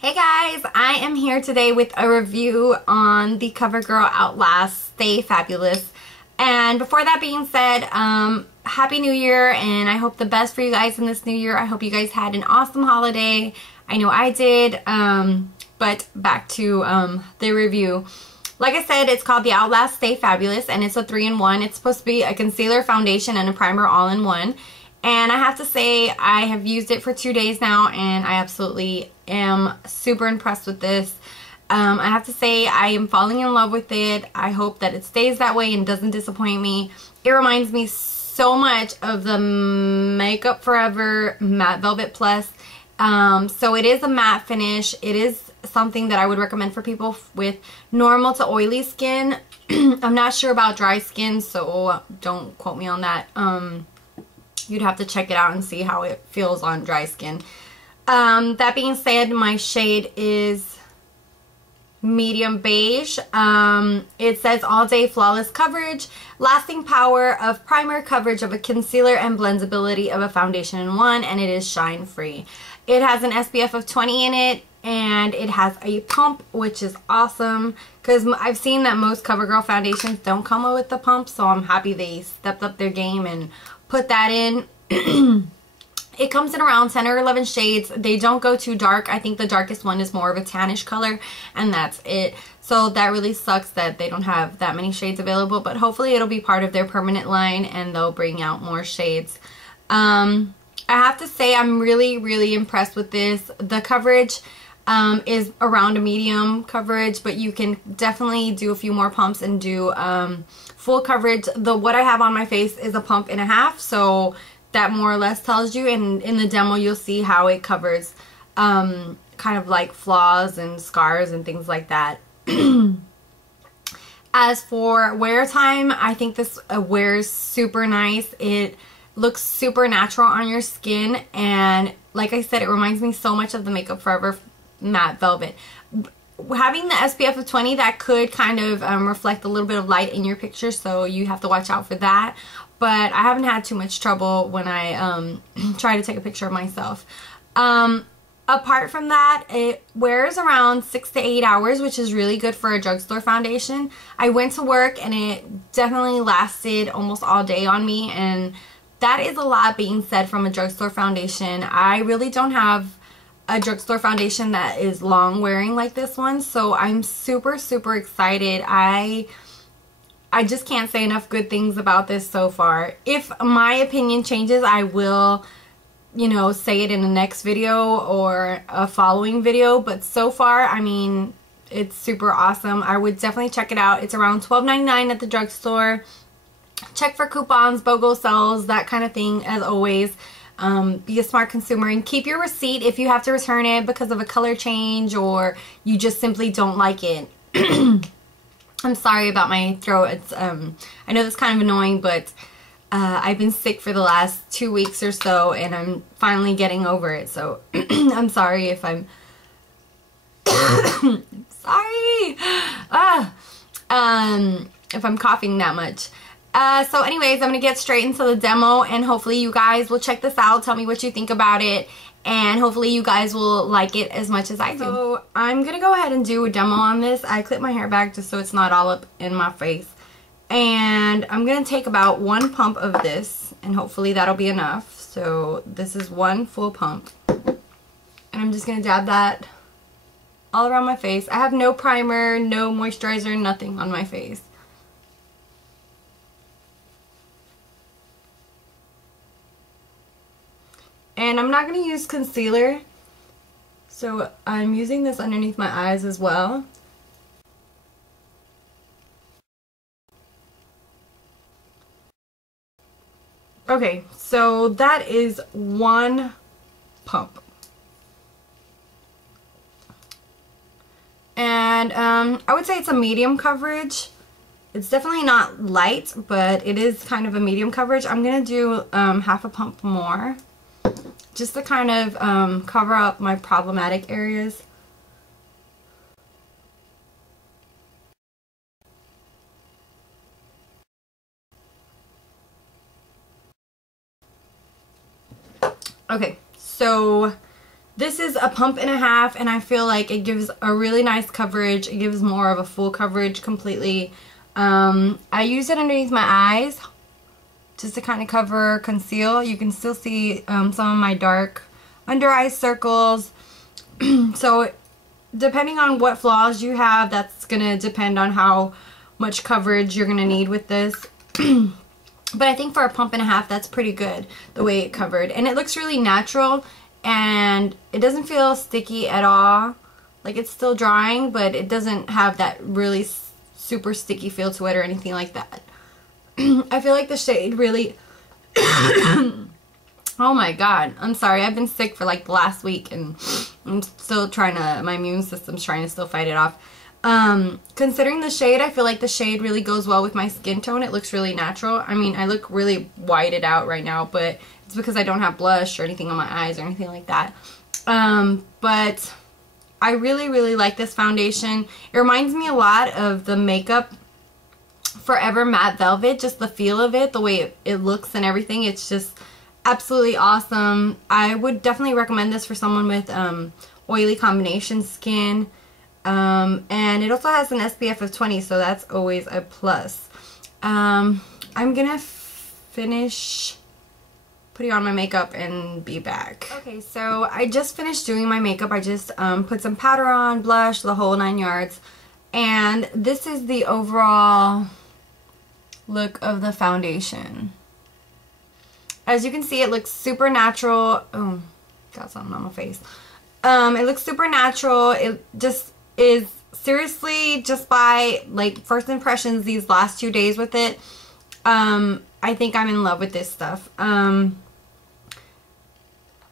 Hey guys, I am here today with a review on the Covergirl Outlast Stay Fabulous. And before that being said, Happy New Year, and I hope the best for you guys in this new year. I hope you guys had an awesome holiday. I know I did, but back to the review. Like I said, it's called the Outlast Stay Fabulous, and it's a 3-in-1. It's supposed to be a concealer, foundation, and a primer all in one. And I have to say, I have used it for 2 days now, and I absolutely am super impressed with this. I have to say, I am falling in love with it. I hope that it stays that way and doesn't disappoint me. It reminds me so much of the Makeup Forever Matte Velvet Plus. So it is a matte finish. It is something that I would recommend for people with normal to oily skin. I'm not sure about dry skin, so don't quote me on that. You'd have to check it out and see how it feels on dry skin. That being said, my shade is medium beige. It says all day flawless coverage, lasting power of primer, coverage of a concealer, and blendability of a foundation in one, and it is shine free. It has an SPF of 20 in it, and it has a pump, which is awesome because I've seen that most CoverGirl foundations don't come with the pump, so I'm happy they stepped up their game and put that in. It comes in around 10 or 11 shades. They don't go too dark. I think the darkest one is more of a tannish color, and that's it. So that really sucks that they don't have that many shades available, but hopefully it'll be part of their permanent line and they'll bring out more shades. I have to say, I'm really impressed with this. The coverage is around a medium coverage, but you can definitely do a few more pumps and do full coverage. What I have on my face is a pump and a half, so that more or less tells you, and in the demo you'll see how it covers kind of like flaws and scars and things like that. As for wear time, I think this wears super nice. It looks super natural on your skin, and like I said, it reminds me so much of the Makeup Forever Matte Velvet. Having the SPF of 20, that could kind of reflect a little bit of light in your picture, so you have to watch out for that. But I haven't had too much trouble when I try to take a picture of myself. Apart from that, it wears around 6 to 8 hours, which is really good for a drugstore foundation. I went to work and it definitely lasted almost all day on me, and that is a lot being said from a drugstore foundation. I really don't have a drugstore foundation that is long wearing like this one, so I'm super excited. I just can't say enough good things about this so far. If my opinion changes, I will, you know, say it in the next video or a following video, but so far, I mean, it's super awesome. I would definitely check it out. It's around $12.99 at the drugstore. Check for coupons, BOGO sales, that kind of thing, as always. Be a smart consumer and keep your receipt if you have to return it because of a color change or you just simply don't like it. I'm sorry about my throat. It's I know that's kind of annoying, but I've been sick for the last 2 weeks or so, and I'm finally getting over it. So I'm sorry if I'm sorry if I'm coughing that much. So anyways, I'm gonna get straight into the demo, and hopefully you guys will check this out. Tell me what you think about it, and hopefully you guys will like it as much as I do. So I'm gonna go ahead and do a demo on this. I clip my hair back just so it's not all up in my face, and I'm gonna take about 1 pump of this, and hopefully that'll be enough. So this is 1 full pump, and I'm just gonna dab that all around my face. I have no primer, no moisturizer, nothing on my face. And I'm not going to use concealer, so I'm using this underneath my eyes as well. Okay, so that is 1 pump. And I would say it's a medium coverage. It's definitely not light, but it is kind of a medium coverage. I'm going to do half a pump more, just to kind of cover up my problematic areas. Okay, so This is a pump and a half, and I feel like it gives a really nice coverage. It gives more of a full coverage completely. I use it underneath my eyes just to kind of cover, conceal. You can still see some of my dark under eye circles. So depending on what flaws you have, that's going to depend on how much coverage you're going to need with this. But I think for a pump and a half, that's pretty good the way it covered. And it looks really natural. And it doesn't feel sticky at all. Like, it's still drying, but it doesn't have that really super sticky feel to it or anything like that. I feel like the shade really... Oh my god. I'm sorry. I've been sick for like the last week, and I'm still trying to... My immune system's trying to still fight it off. Considering the shade, I feel like the shade really goes well with my skin tone. It looks really natural. I mean, I look really whited out right now, but it's because I don't have blush or anything on my eyes or anything like that. But I really, really like this foundation. It reminds me a lot of the Makeup Forever Matte Velvet, just the feel of it, the way it looks and everything. It's just absolutely awesome. I would definitely recommend this for someone with oily combination skin. And it also has an SPF of 20, so that's always a plus. I'm gonna finish putting on my makeup and be back. Okay, so I just finished doing my makeup. I just put some powder on, blush, the whole 9 yards. And this is the overall look of the foundation. As you can see, it looks super natural. Oh, got something on my face. It looks super natural. It just is, seriously, just by like first impressions these last 2 days with it, I think I'm in love with this stuff.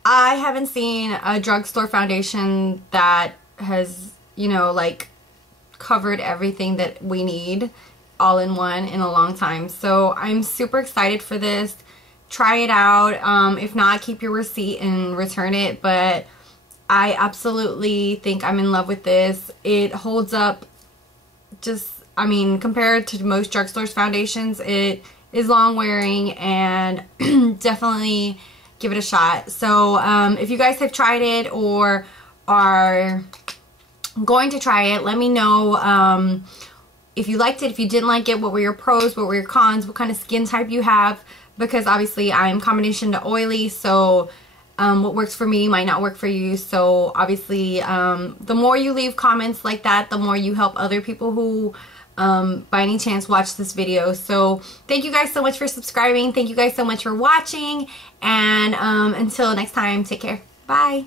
I haven't seen a drugstore foundation that has, you know, like covered everything that we need all in one in a long time. So I'm super excited for this. Try it out. If not, keep your receipt and return it. But I absolutely think I'm in love with this. It holds up just, I mean, compared to most drugstores foundations, it is long wearing, and definitely give it a shot. So if you guys have tried it or are going to try it, let me know if you liked it, if you didn't like it, what were your pros, what were your cons, what kind of skin type you have, because obviously I'm combination to oily, so what works for me might not work for you. So obviously the more you leave comments like that, the more you help other people who by any chance watch this video. So thank you guys so much for subscribing. Thank you guys so much for watching, and until next time, take care. Bye.